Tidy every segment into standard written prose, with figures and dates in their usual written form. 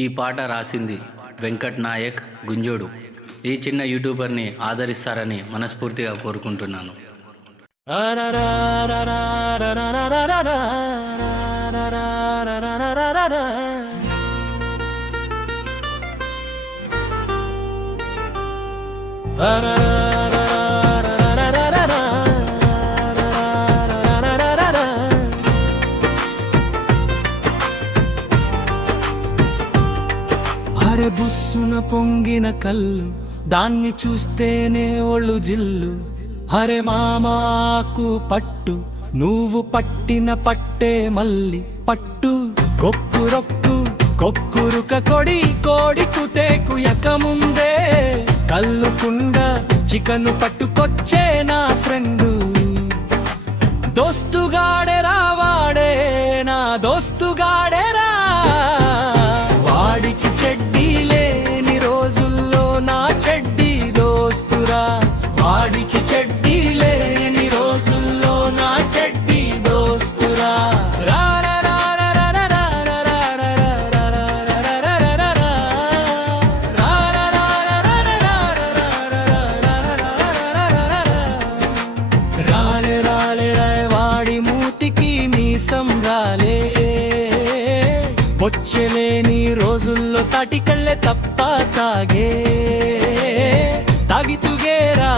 ఈ పాట రాసింది వెంకట్ నాయక్ గుంజోడు. ఈ చిన్న యూట్యూబర్ని ఆదరిస్తారని మనస్ఫూర్తిగా కోరుకుంటున్నాను. అరే బుస్సున పొంగిన కళ్ళు, దాన్ని చూస్తేనే ఒళ్ళు జిల్లు. అరే మామాకు పట్టు, నువ్వు పట్టిన పట్టే మల్లి పట్టు. కొక్కురొక్కు కొక్కురుక కొడి, కోడి కుతేకు ఎకముందే కల్లుకుండ చికను పట్టుకొచ్చే నా ఫ్రెండు. దోస్తుగాడెరా వాడే, నా దోస్తుగాడెరా. వాడికి చెడ్డీ లేని రోజుల్లో నా చెడ్డీ దోస్తురా. వాడికి చెడ్డీ లేని రోజుల్లో నా చెడ్డీ దోస్తురా. వచ్చలేని రోజుల్లో తాటికళ్ళే తప్ప తాగే తాగితుగేరా.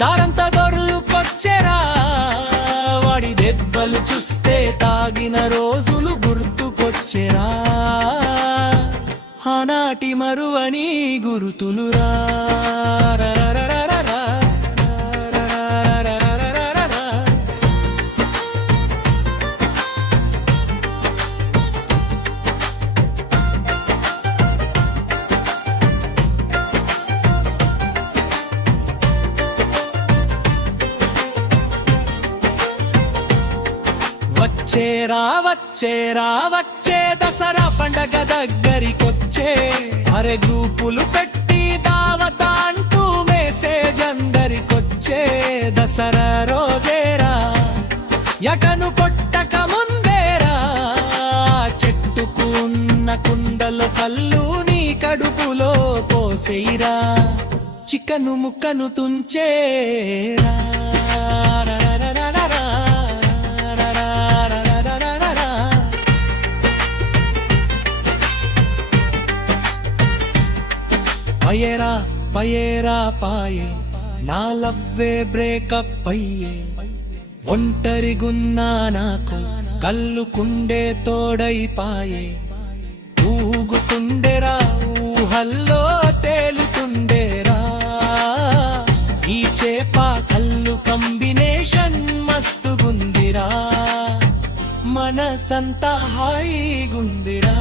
దారంతా గొర్రెలు కొచ్చెరా. వాడి దెబ్బలు చూస్తే తాగిన రోజులు గుర్తుకొచ్చెరా. ఆనాటి మరువని గురుతులురా. వచ్చేరా వచ్చేరా వచ్చే దసరా పండగ దగ్గరికొచ్చే. అరే గ్రూపులు పెట్టి దావత అంటూ మెసేజ్ అందరికొచ్చే. దసరా రోజేరా ఎటను కొట్టక ముందేరా. చెట్టుకున్న కుండల కళ్ళు నీ కడుపులో పోసేరా. చికను ముక్కను తుంచేరా. పయేరా పయేరా పాయే, నా లవ్వే బ్రేకప్ అయ్యే. ఒంటరిగున్నా నాకు కల్లుకుండే తోడైపాయే. ఊగుతుండెరా ఊహల్లో తేలుతుండేరా. ఈ చేప కల్లు కాంబినేషన్ మస్తుగుందిరా. మనసంతా హాయిగుందిరా.